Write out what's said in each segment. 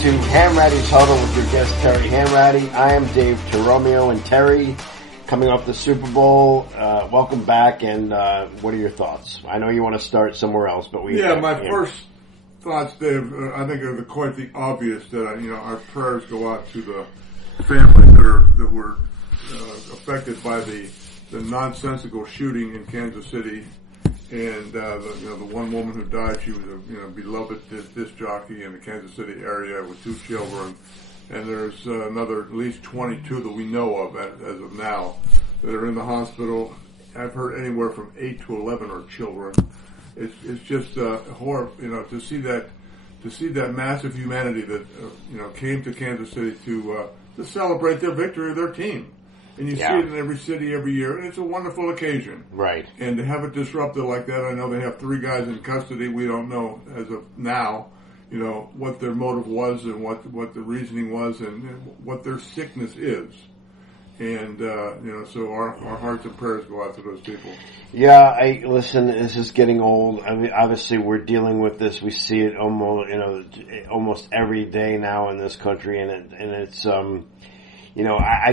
to Hanratty'S Huddle with your guest Terry Hanratty. I am Dave Torromeo, and Terry, coming off the Super Bowl, welcome back, and what are your thoughts? I know you want to start somewhere else, but my first thoughts, Dave, I think are quite the obvious that, our prayers go out to the families that were affected by the nonsensical shooting in Kansas City. And the one woman who died, she was a beloved disc jockey in the Kansas City area with 2 children, and there's another at least 22 that we know of as of now that are in the hospital. I've heard anywhere from 8 to 11 are children. It's just horrible, to see that massive humanity that came to Kansas City to celebrate their victory of their team. And you see it in every city every year, and it's a wonderful occasion. Right. And to have it disrupted like that, I know they have 3 guys in custody. We don't know as of now, what their motive was and what the reasoning was and what their sickness is. And, so our hearts and prayers go out to those people. Yeah, listen, this is getting old. I mean, obviously we're dealing with this. We see it almost every day now in this country, and it's, I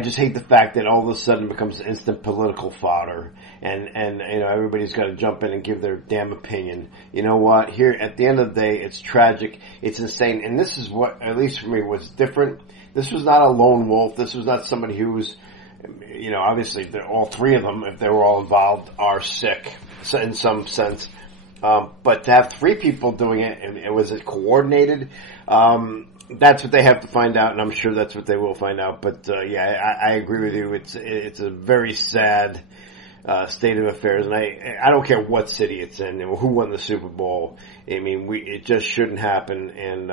just hate the fact that all of a sudden it becomes instant political fodder, and everybody's got to jump in and give their damn opinion. You know what? Here, at the end of the day, it's tragic, it's insane, and this is what, at least for me, was different. This was not a lone wolf. This was not somebody who was, obviously all 3 of them, if they were all involved, are sick in some sense. But to have 3 people doing it, and was it coordinated? That's what they have to find out, and I'm sure that's what they will find out. But I agree with you. It's a very sad state of affairs, and I don't care what city it's in or who won the Super Bowl. I mean, it just shouldn't happen. And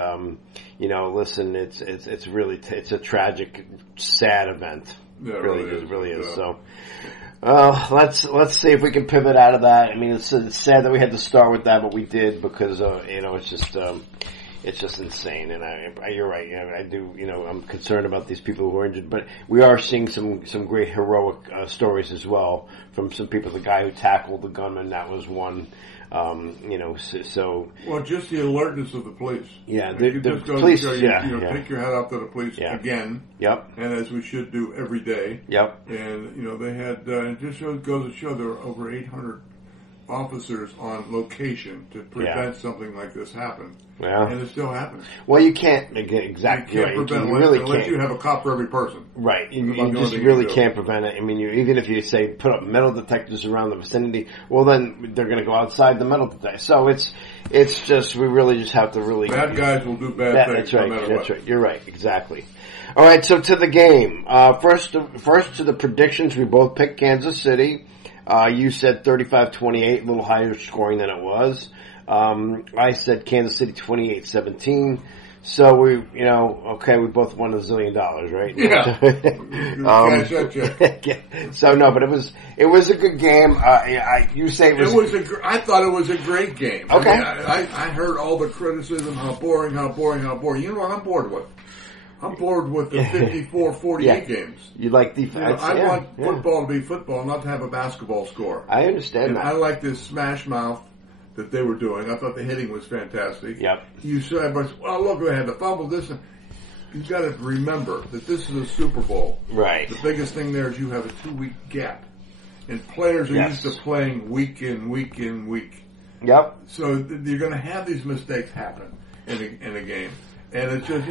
listen, it's a tragic, sad event. Yeah, it really is. So. Let's see if we can pivot out of that. I mean, it's sad that we had to start with that, but we did because it's just insane, and you're right. I do. I'm concerned about these people who are injured, but we are seeing some great heroic stories as well from some people. The guy who tackled the gunman, that was one. So. Well, just the alertness of the police. Yeah, the police. Take your hat off to the police again. Yep. And as we should do every day. Yep. And they had it just goes to show there are over 800 officers on location to prevent something like this happen. Yeah. And it's still happening. Well, you can't exactly. You can't prevent it. Unless you have a cop for every person. Right. You just really can't prevent it. I mean, even if you say put up metal detectors around the vicinity, well, then they're going to go outside the metal detector. So it's just, we really just have to really. Bad guys will do bad things. That's right. No matter That's what. right. You're right. Exactly. All right. So to the game. First to the predictions. We both picked Kansas City. You said 35-28, a little higher scoring than it was. I said Kansas City 28-17. So we both won $1 zillion, right? Yeah. So no, but it was a good game. You say it was. I thought it was a great game. Okay. I heard all the criticism, how boring. You know what I'm bored with? I'm bored with the 54-48 games. You like defense? I want football to be football, not to have a basketball score. I understand that. I like this smash mouth that they were doing. I thought the hitting was fantastic. Yep. You said, well, look, they had the fumble, this. You've got to remember that this is a Super Bowl. Right. The biggest thing there is you have a 2-week gap. And players are used to playing week in, week in, week. Yep. So you're going to have these mistakes happen in a game. And it's just,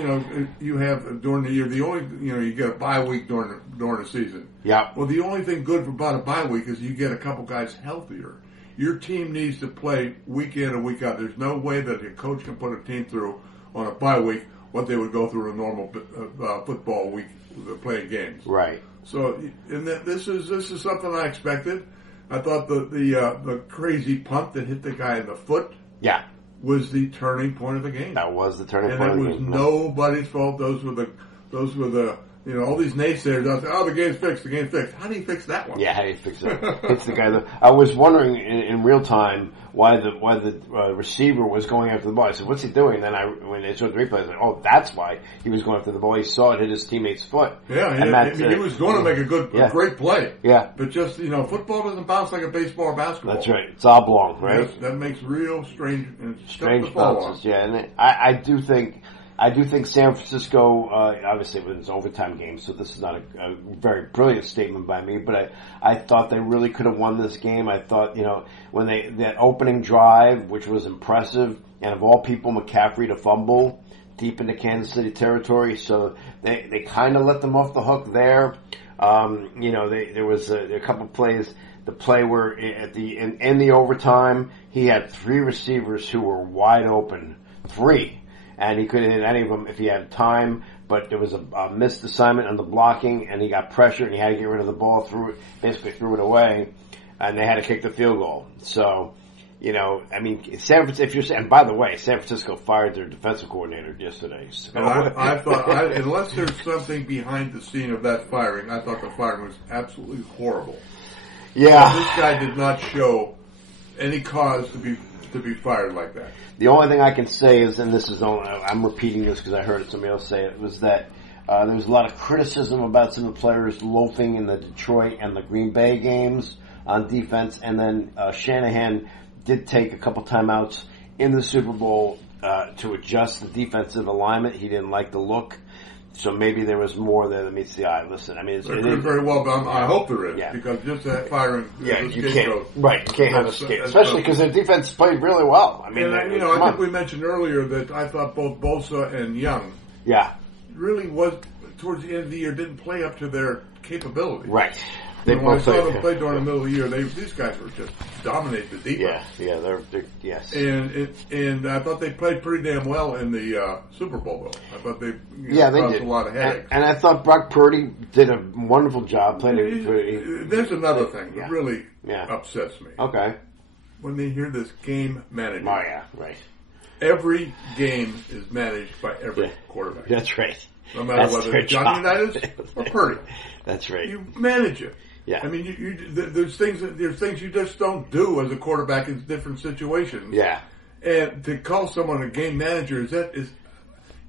you have during the year, the only, you get a bye week during the season. Yeah. Well, the only thing good about a bye week is you get a couple guys healthier. Your team needs to play week in and week out. There's no way that a coach can put a team through on a bye week what they would go through a normal football week playing games. Right. So, and this is something I expected. I thought the crazy punt that hit the guy in the foot. Yeah. Was the turning point of the game. That was the turning point of the game. And it was nobody's fault. Those were the all these naysayers out there, the game's fixed, How do you fix that one? Yeah, how do you fix it? It's the guy that, I was wondering in real time why the receiver was going after the ball. I said, what's he doing? And then when they showed the replay, I was like, oh, that's why he was going after the ball. He saw it hit his teammate's foot. Yeah, he was going to make a great play. Yeah. But just, football doesn't bounce like a baseball or basketball. That's right. It's oblong, right? Yes, that makes real strange bounces. Yeah, and I do think, I do think San Francisco, obviously it was an overtime game, so this is not a very brilliant statement by me, but I thought they really could have won this game. I thought, when that opening drive, which was impressive, and of all people, McCaffrey to fumble deep into Kansas City territory, so they kind of let them off the hook there. There was a couple plays. The play where in the overtime, he had 3 receivers who were wide open. 3. And he couldn't hit any of them if he had time, but there was a missed assignment on the blocking, and he got pressure, and he had to get rid of the ball, basically threw it away, and they had to kick the field goal. So, San Francisco, and by the way, San Francisco fired their defensive coordinator yesterday. So. And I thought, unless there's something behind the scene of that firing, I thought the firing was absolutely horrible. Yeah. This guy did not show any cause to be fired like that. The only thing I can say is, and this is only, I'm repeating this because I heard somebody else say it, was that there was a lot of criticism about some of the players loafing in the Detroit and the Green Bay games on defense, and then Shanahan did take a couple timeouts in the Super Bowl to adjust the defensive alignment. He didn't like the look. So maybe there was more there that meets the eye. Listen, I mean, it could very well done. I hope there is, because just that firing, you can't have a skate, especially because their defense played really well. I mean, I think we mentioned earlier that I thought both Bosa and Young, really was towards the end of the year didn't play up to their capability. Right. When I saw them play during the middle of the year, these guys were just dominating the defense. They're yes. And I thought they played pretty damn well in the Super Bowl, though. I thought they caused a lot of headaches. And I thought Brock Purdy did a wonderful job playing. There's another thing that really upsets me. Okay. When they hear this game management. Oh yeah, right. Every game is managed by every quarterback. That's right. No matter whether it's Johnny Unitas or Purdy. That's right. You manage it. Yeah. I mean, there's things you just don't do as a quarterback in different situations. Yeah. And to call someone a game manager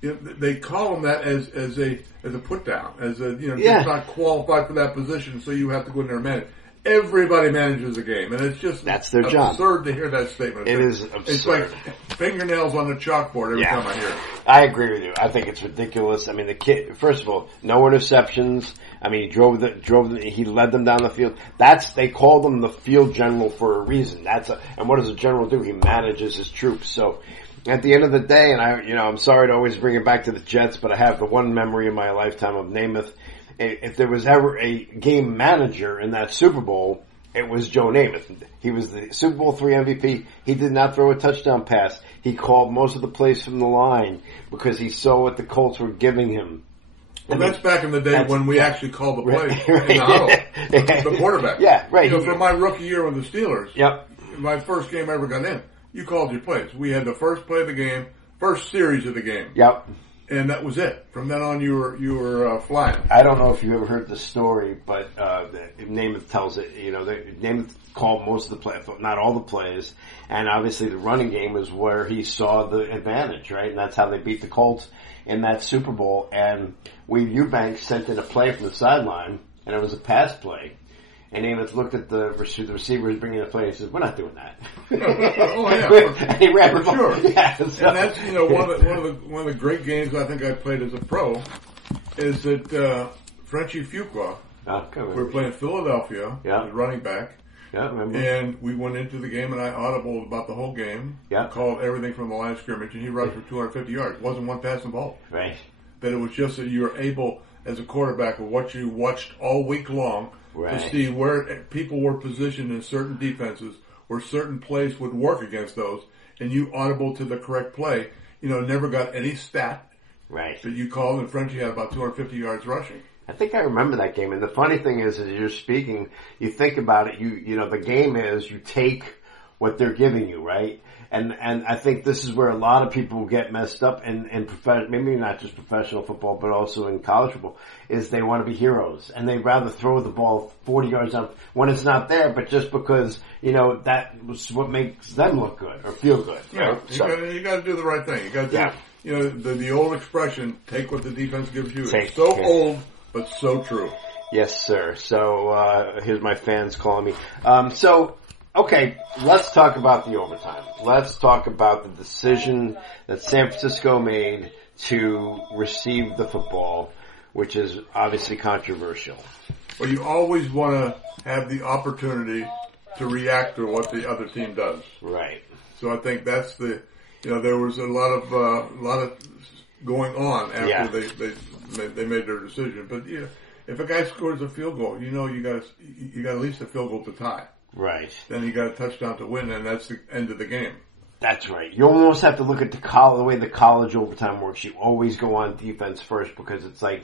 they call them that as a put down, just not qualified for that position, so you have to go in there and manage. Everybody manages a game, and it's just that's their job. Absurd to hear that statement. It is absurd. It's like fingernails on the chalkboard every time I hear it. I agree with you. I think it's ridiculous. I mean, the kid. First of all, no interceptions. I mean, he led them down the field. They called him the field general for a reason. And what does a general do? He manages his troops. So, at the end of the day, and I'm sorry to always bring it back to the Jets, but I have the one memory in my lifetime of Namath. If there was ever a game manager in that Super Bowl, it was Joe Namath. He was the Super Bowl III MVP. He did not throw a touchdown pass. He called most of the plays from the line because he saw what the Colts were giving him. Well, that's back in the day when we actually called the plays in the huddle. The quarterback. Yeah, right. For my rookie year with the Steelers, yep. My first game I ever got in, you called your plays. We had the first play of the game, first series of the game. Yep. And that was it. From then on, you were flying. I don't know if you ever heard the story, but Namath tells it. Namath called most of the plays, not all the plays, and obviously the running game was where he saw the advantage, right? And that's how they beat the Colts in that Super Bowl. And Weave Eubanks sent in a play from the sideline, and it was a pass play. And Namath looked at the receiver who's bringing the play and said, "We're not doing that." Oh yeah, and he ran for sure. Yeah, so. And that's one of the great games I think I played as a pro is that Frenchie Fuqua. We were playing Philadelphia, as running back. Yeah, remember. And we went into the game, and I audibled about the whole game. Yeah. Called everything from the line of scrimmage, and he rushed for 250 yards. It wasn't one pass involved. Right. That it was just that you were able, as a quarterback, of what you watched all week long, to see where people were positioned in certain defenses, where certain plays would work against those, and you audible to the correct play. Never got any stat that you called, and Frenchie had about 250 yards rushing. I think I remember that game. And the funny thing is, as you're speaking, you think about it, the game is you take what they're giving you, right? And I think this is where a lot of people get messed up in maybe not just professional football, but also in college football, is they want to be heroes. And they'd rather throw the ball 40 yards out when it's not there, but just because, that was what makes them look good or feel good. Yeah, right? you got to do the right thing. You got to do, the old expression, take what the defense gives you. It's so old, but so true. Yes, sir. So, here's my fans calling me. Okay, let's talk about the overtime. Let's talk about the decision that San Francisco made to receive the football, which is obviously controversial. Well, you always want to have the opportunity to react to what the other team does. Right. So I think that's there was a lot of going on after they made their decision. But if a guy scores a field goal, you got at least a field goal to tie. Right. Then you got a touchdown to win, and that's the end of the game. That's right. You almost have to look at the way the college overtime works. You always go on defense first because it's like,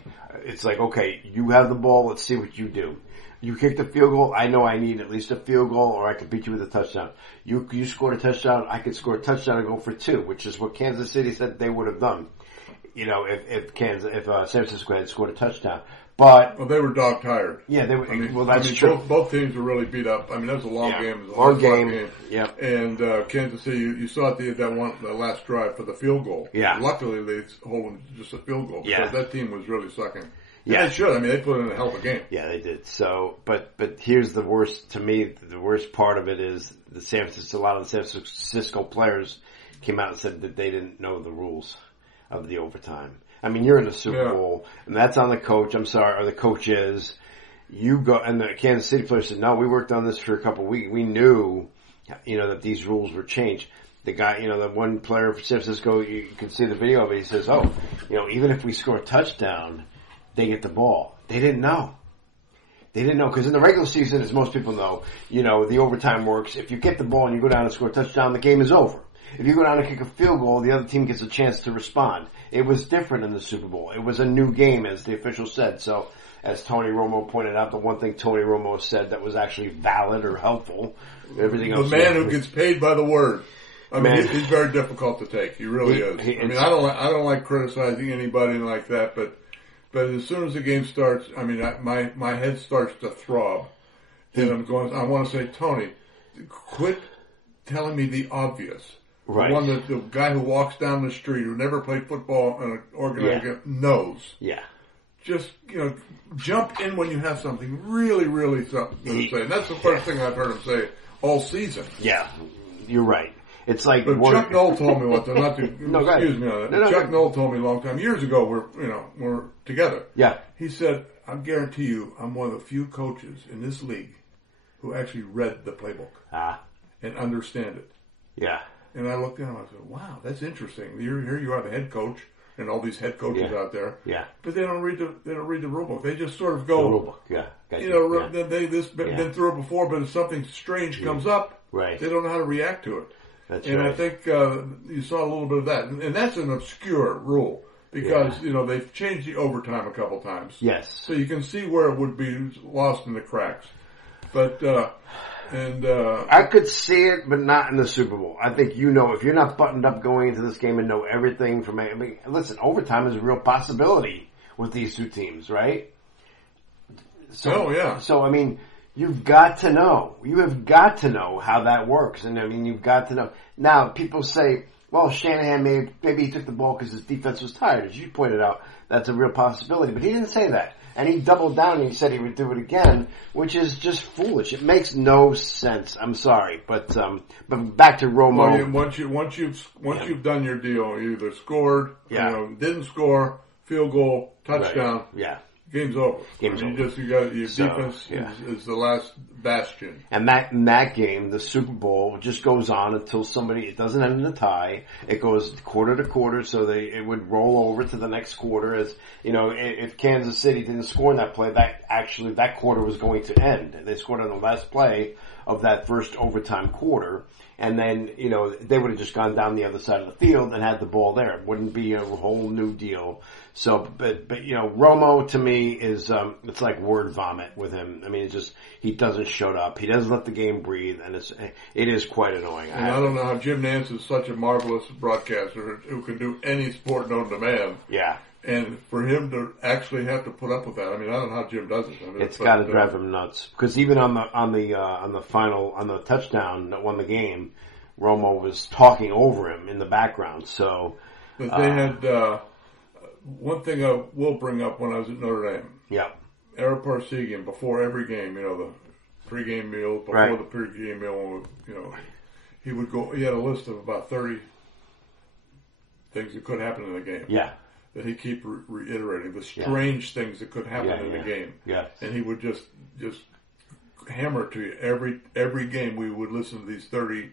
okay, you have the ball. Let's see what you do. You kick the field goal. I know I need at least a field goal, or I could beat you with a touchdown. You scored a touchdown. I could score a touchdown and go for 2, which is what Kansas City said they would have done. If San Francisco had scored a touchdown. But they were dog tired. Yeah, they were. That's true. Both teams were really beat up. I mean, that was a long game. It was a long game. Yeah. And Kansas City, you saw the last drive for the field goal. Yeah. Luckily, they hold just a field goal because that team was really sucking. Yeah, they should. I mean, they put in a hell of a game. Yeah, they did. So, but here's the worst to me. The worst part of it is a lot of the San Francisco players came out and said that they didn't know the rules of the overtime. I mean, you're in the Super Bowl, and that's on the coach. I'm sorry, or the coaches. You go, and the Kansas City players said, "No, we worked on this for a couple of weeks. We knew, that these rules were changed." The guy, the one player for San Francisco, you can see the video of it. He says, "Oh, even if we score a touchdown, they get the ball." They didn't know. They didn't know because in the regular season, as most people know, the overtime works. If you get the ball and you go down and score a touchdown, the game is over. If you go down and kick a field goal, the other team gets a chance to respond. It was different in the Super Bowl. It was a new game, as the official said. So, as Tony Romo pointed out, the one thing Tony Romo said that was actually valid or helpful, everything else. The man who gets paid by the word. I mean, he's very difficult to take. He really is. I don't like criticizing anybody like that, but as soon as the game starts, I mean, my head starts to throb, and I want to say, Tony, quit telling me the obvious. Right. The guy who walks down the street who never played football in an organized game knows. Yeah. Just, jump in when you have something really, really something to say. And that's the first thing I've heard him say all season. Yeah. You're right. It's like... But Chuck Noll told me what the... excuse me on that. Chuck Noll told me a long time. Years ago, we're together. Yeah. He said, I guarantee you, I'm one of the few coaches in this league who actually read the playbook. And understand it. Yeah. And I looked at him and I said, wow, that's interesting. Here you are, the head coach, and all these head coaches out there. Yeah. But they don't read the rule book. They just sort of go. The rule book, yeah. They've been through it before, but if something strange comes up, right. They don't know how to react to it. That's and right. I think you saw a little bit of that. And that's an obscure rule because, they've changed the overtime a couple times. Yes. So you can see where it would be lost in the cracks. But... I could see it, but not in the Super Bowl. I think if you're not buttoned up going into this game and know everything from it. I mean, listen, overtime is a real possibility with these two teams, right? So, I mean, you've got to know. You have got to know how that works. And, I mean, you've got to know. Now, people say, well, Shanahan maybe he took the ball because his defense was tired. As you pointed out, that's a real possibility. But he didn't say that. And he doubled down and he said he would do it again, which is just foolish. It makes no sense. I'm sorry, but back to Romo. Once you've done your deal, you either scored, didn't score, field goal, touchdown. Right. Yeah. Game's over. Your defense is the last bastion. And that game, the Super Bowl, just goes on until it doesn't end in a tie. It goes quarter to quarter, so it would roll over to the next quarter. As if Kansas City didn't score in that play, that quarter was going to end. They scored on the last play of that first overtime quarter. And then, they would have just gone down the other side of the field and had the ball there. It wouldn't be a whole new deal. So, but Romo to me is, it's like word vomit with him. I mean, he doesn't shut up. He doesn't let the game breathe, and it is quite annoying. And I don't know how Jim Nantz is such a marvelous broadcaster who can do any sport known to man. Yeah. And for him to actually have to put up with that, I mean, I don't know how Jim does it. I mean, it's got to drive him nuts. Because even on the touchdown that won the game, Romo was talking over him in the background. So, but they had one thing I will bring up when I was at Notre Dame. Yeah. Ara Parsegian, before every game, the pregame meal, before the pregame meal, he would go. He had a list of about 30 things that could happen in the game. Yeah. That he keep reiterating, the strange things that could happen in the game. Yeah. And he would just hammer it to you every game. We would listen to these 30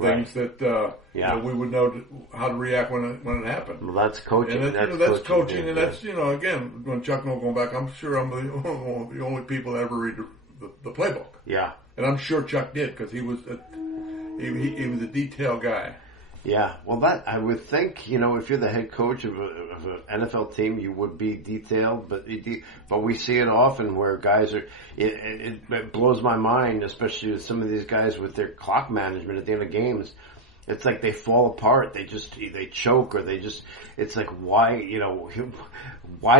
things that we would know how to react when it happened. Well, that's coaching. And that's coaching, and that's again, when Chuck Noll going back, I'm sure I'm the only people that ever read the playbook. Yeah. And I'm sure Chuck did, because he was a detail guy. Yeah, well, that I would think, if you're the head coach of an NFL team, you would be detailed, but we see it often where guys are. It blows my mind, especially with some of these guys with their clock management at the end of games. It's like they fall apart. They choke, or it's like, why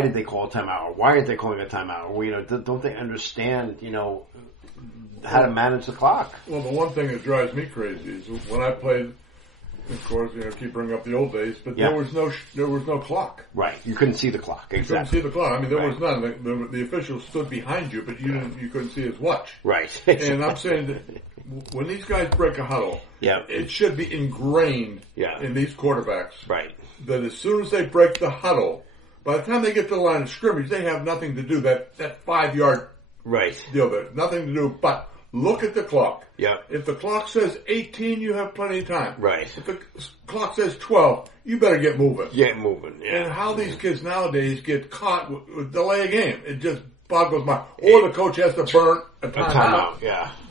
did they call a timeout, or why aren't they calling a timeout, or don't they understand how to manage the clock? Well, the one thing that drives me crazy is when I played. Of course, keep bringing up the old days, but there was no clock. Right, you couldn't see the clock. Exactly. You couldn't see the clock. I mean, there was none. The official stood behind you, but you couldn't see his watch. Right. And I'm saying that when these guys break a huddle, it should be ingrained in these quarterbacks. Right. That as soon as they break the huddle, by the time they get to the line of scrimmage, they have nothing to do. That 5-yard deal there, nothing to do but look at the clock. Yeah. If the clock says 18, you have plenty of time. Right. If the clock says 12, you better get moving. Get moving, yeah. And how these kids nowadays get caught with delay a game, it just boggles my... Or the coach has to burn a timeout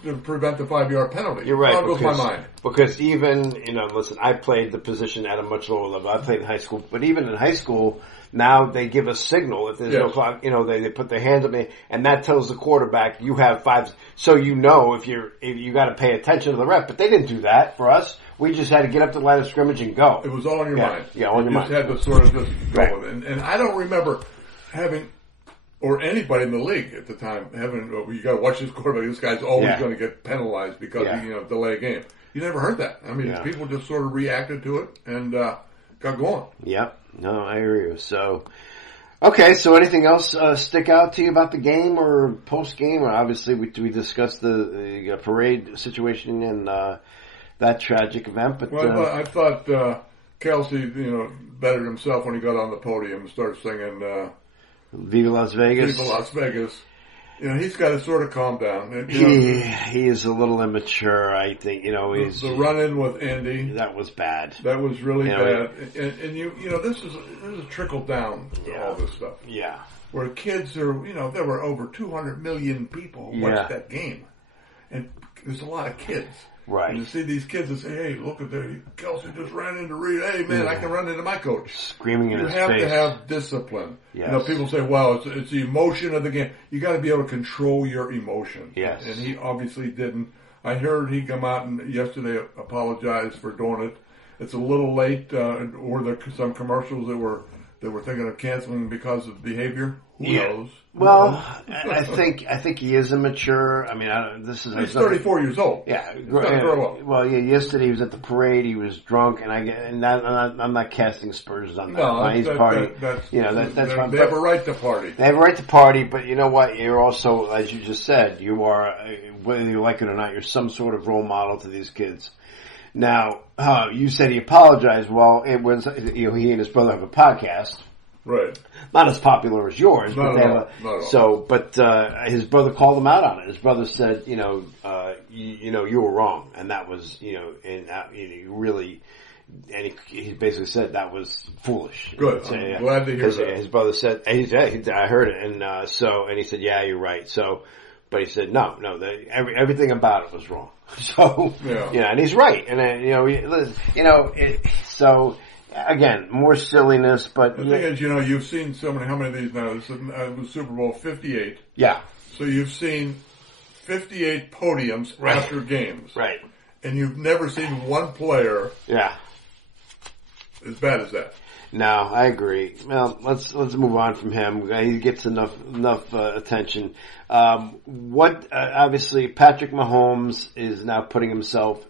to prevent the 5-yard penalty. You're right. Boggles my mind. Because even, listen, I played the position at a much lower level. I played in high school. But even in high school, now they give a signal if there's no clock. They put their hands up, and that tells the quarterback you have 5. So if you got to pay attention to the ref. But they didn't do that for us. We just had to get up to the line of scrimmage and go. It was all on your mind. Yeah, on your mind. You just had to sort of just go with it. And I don't remember having, or anybody in the league at the time, you got to watch this quarterback. This guy's always going to get penalized because he delay a game. You never heard that. I mean, people just sort of reacted to it and got going. Yep. No, I agree with you. So, okay, so anything else stick out to you about the game or post-game? Obviously, we discussed the parade situation and that tragic event. But I thought Kelsey, bettered himself when he got on the podium and started singing Viva Las Vegas. Viva Las Vegas. He's got to sort of calm down. He is a little immature, I think. He's the run-in with Andy. That was bad. That was really bad. And this is a trickle down to all this stuff. Yeah. Where kids are, there were over 200 million people who watched that game, and there's a lot of kids. Right. And you see these kids that say, "Hey, look at that! Kelsey just ran into Reed. Hey, man, I can run into my coach." Screaming in his face. You have to have discipline. Yes. People say, "Well, it's the emotion of the game." You got to be able to control your emotion. Yes. And he obviously didn't. I heard he come out and yesterday apologized for doing it. It's a little late. Or there some commercials that were thinking of canceling because of behavior. Who knows? Well, I think he is immature. I mean, he's 34 years old. Yeah. Well, yesterday he was at the parade. He was drunk, and I'm not casting aspersions on that. No, he's partying. That's fine. They have a right to party. They have a right to party, but you know what? You're also, as you just said, you are, whether you like it or not, you're some sort of role model to these kids. Now, you said he apologized. Well, it was, he and his brother have a podcast. Right. Not as popular as yours. Not at all. So, but his brother called him out on it. His brother said, you were wrong. And that was, he really, and he basically said that was foolish. Good. I'm glad to hear that. His brother said, I heard it. And he said, yeah, you're right. So, but he said, no, everything about it was wrong. So, and he's right. And so, again, more silliness, but the thing is, you've seen how many of these now? This was Super Bowl 58. Yeah. So you've seen 58 podiums after games. Right. And you've never seen one player as bad as that. No, I agree. Well, let's move on from him. He gets enough attention. Obviously Patrick Mahomes is now putting himself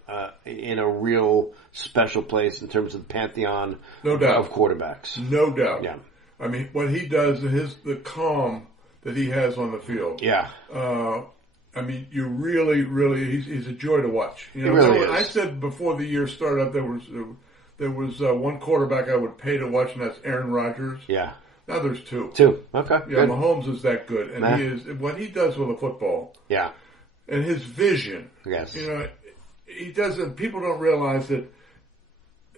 in a real special place in terms of the pantheon of quarterbacks. No doubt. Yeah. I mean, what he does, the calm that he has on the field. Yeah. I mean, you really, really, he's a joy to watch. He really is. I said before the year started up, there was one quarterback I would pay to watch, and that's Aaron Rodgers. Yeah. Now there's two. Okay. Yeah, good. Mahomes is that good, and he is what he does with a football. Yeah. And his vision. Yes. He doesn't. People don't realize that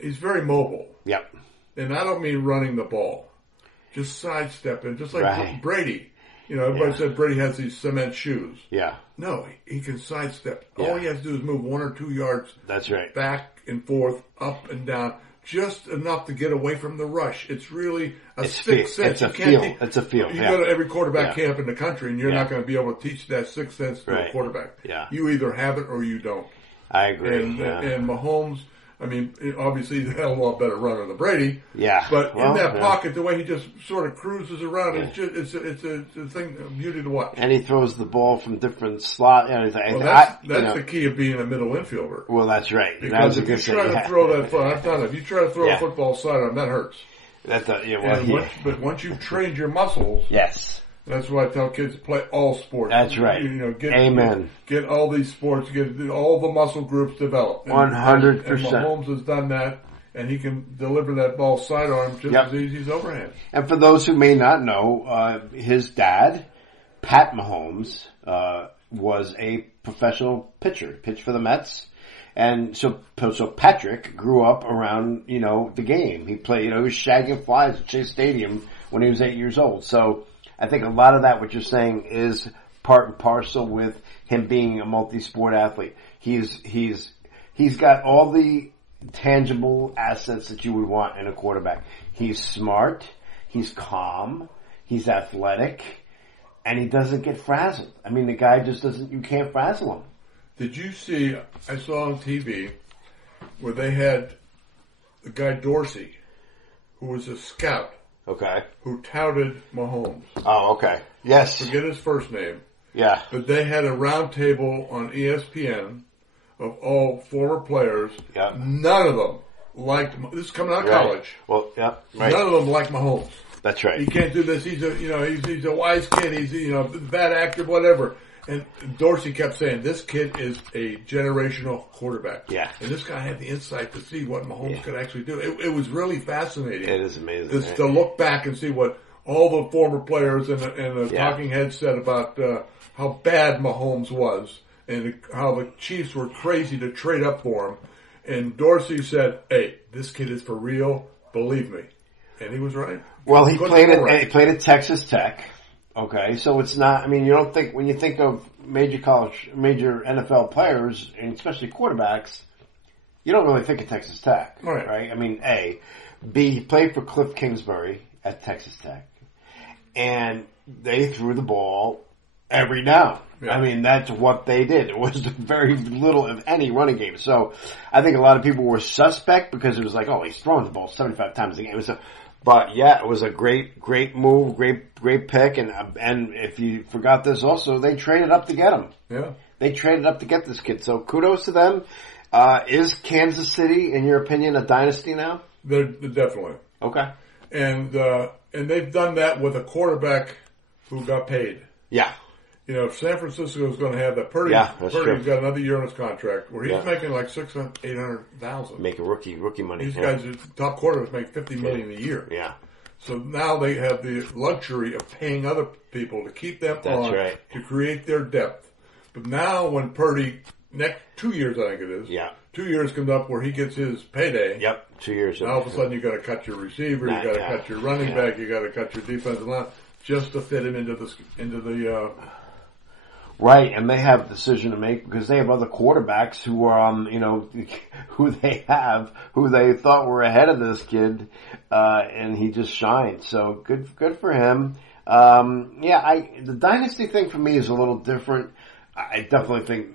he's very mobile. Yep. And I don't mean running the ball, just sidestepping, just like Brady. Everybody said Brady has these cement shoes. Yeah. No, he can sidestep. Yeah. All he has to do is move 1 or 2 yards. That's right. Back and forth, up and down, just enough to get away from the rush. It's really a sixth sense. It's a feel. It's a feel. You go to every quarterback camp in the country, and you're not going to be able to teach that sixth sense to a quarterback. Yeah. You either have it or you don't. I agree. And Mahomes, I mean, obviously he's a hell of a lot better runner than Brady. Yeah. But in that pocket, the way he just sort of cruises around, it's a thing, a beauty to watch. And he throws the ball from different slots. That's the key of being a middle infielder. Well, that's right. Because if you try to throw that, I've done it. If you try to throw a football sidearm, that hurts. But once you've trained your muscles, yes. That's why I tell kids to play all sports. That's right. Amen. Get all these sports, get all the muscle groups developed. 100%. And Mahomes has done that, and he can deliver that ball sidearm just as easy as overhand. And for those who may not know, his dad, Pat Mahomes, was a professional pitcher. He pitched for the Mets. And so Patrick grew up around, the game. He played, he was shagging flies at Chase Stadium when he was 8 years old. So I think a lot of that, what you're saying, is part and parcel with him being a multi-sport athlete. He's got all the tangible assets that you would want in a quarterback. He's smart, he's calm, he's athletic, and he doesn't get frazzled. I mean, the guy just doesn't, you can't frazzle him. Did you see, I saw on TV where they had the guy Dorsey, who was a scout. Okay. Who touted Mahomes. Oh, okay. Yes. Forget his first name. Yeah. But they had a round table on ESPN of all former players. Yeah. None of them liked, this is coming out of college. Well, yeah, right. None of them like Mahomes. That's right. He can't do this. He's a wise kid. He's, bad actor, whatever. And Dorsey kept saying, this kid is a generational quarterback. Yeah. And this guy had the insight to see what Mahomes could actually do. It was really fascinating. It is amazing. To look back and see what all the former players and the talking heads said about how bad Mahomes was and how the Chiefs were crazy to trade up for him. And Dorsey said, hey, this kid is for real. Believe me. And he was right. Well, he played at Texas Tech. Okay, so it's not, I mean, you don't think, when you think of major NFL players, and especially quarterbacks, you don't really think of Texas Tech. Right? I mean, A. B, he played for Cliff Kingsbury at Texas Tech. And they threw the ball every down. Yeah. I mean, that's what they did. It was very little, if any, running game. So I think a lot of people were suspect because it was like, oh, he's throwing the ball 75 times a game. But yeah, it was a great move, great pick, and if you forgot this also, they traded up to get him. Yeah. They traded up to get this kid, so kudos to them. Is Kansas City, in your opinion, a dynasty now? They're definitely. Okay. And they've done that with a quarterback who got paid. Yeah. If San Francisco is going to have that, Purdy's got another year on his contract where he's making like $800,000. Making rookie money. These guys, top quarterbacks, make $50 million a year. Yeah. So now they have the luxury of paying other people to keep them to create their depth. But now when Purdy, next 2 years I think it is, 2 years comes up where he gets his payday. Yep, 2 years. Now all of a sudden you got to cut your receiver, you got to cut your running back, you got to cut your defensive line just to fit him into the. Right, and they have a decision to make because they have other quarterbacks who are, who they thought were ahead of this kid, and he just shined. So good for him. The dynasty thing for me is a little different. I definitely think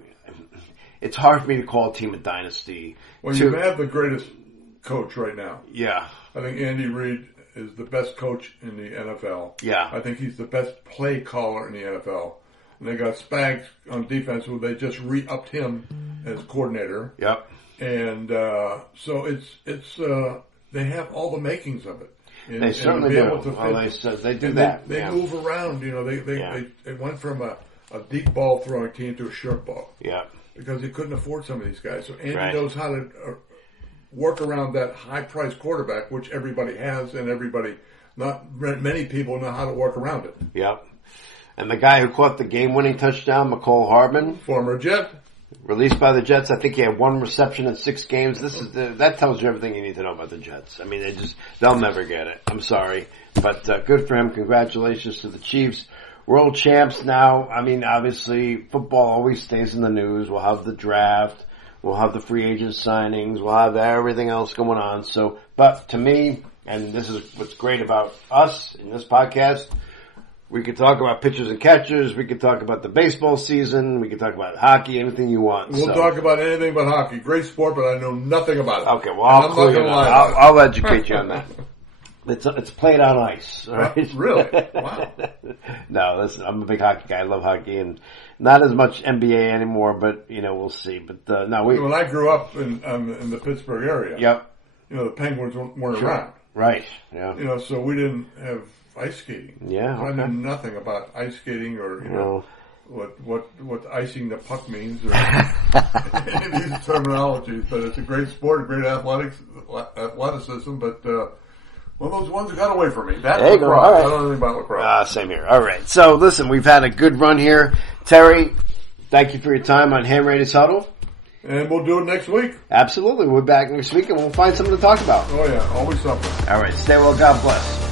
it's hard for me to call a team a dynasty. Well, you have the greatest coach right now. Yeah. I think Andy Reid is the best coach in the NFL. Yeah. I think he's the best play caller in the NFL. And they got Spags on defense, who they just re-upped him as coordinator. Yep. And so it's they have all the makings of it. And, they certainly do. They do that. They move around. They went from a deep ball throwing team to a short ball. Yeah. Because they couldn't afford some of these guys. So Andy knows how to work around that high-priced quarterback, which everybody has, and not many people know how to work around it. Yep. And the guy who caught the game-winning touchdown, McCole Hardman, former Jet, released by the Jets. I think he had 1 reception in 6 games. That tells you everything you need to know about the Jets. I mean, they'll never get it. I'm sorry, but good for him. Congratulations to the Chiefs, world champs now. I mean, obviously, football always stays in the news. We'll have the draft. We'll have the free agent signings. We'll have everything else going on. So, but to me, and this is what's great about us in this podcast, we could talk about pitchers and catchers. We could talk about the baseball season. We could talk about hockey, anything you want. We'll talk about anything but hockey. Great sport, but I know nothing about it. Okay, well, I'll educate you on that. It's played on ice. Right? Really? Wow. No, listen, I'm a big hockey guy. I love hockey, and not as much NBA anymore, but, we'll see. But, no, when I grew up in the Pittsburgh area, yep. The Penguins weren't around. Right, yeah. So we didn't have ice skating. Yeah, I knew nothing about ice skating or, what icing the puck means or any of these terminologies. But it's a great sport, a great athleticism, but, one of those ones that got away from me. That's lacrosse. Right. I don't know anything about lacrosse. Same here. All right. So, listen, we've had a good run here. Terry, thank you for your time on Hanratty'S Huddle. And we'll do it next week. Absolutely. We're back next week, and we'll find something to talk about. Oh, yeah. Always something. All right. Stay well. God bless.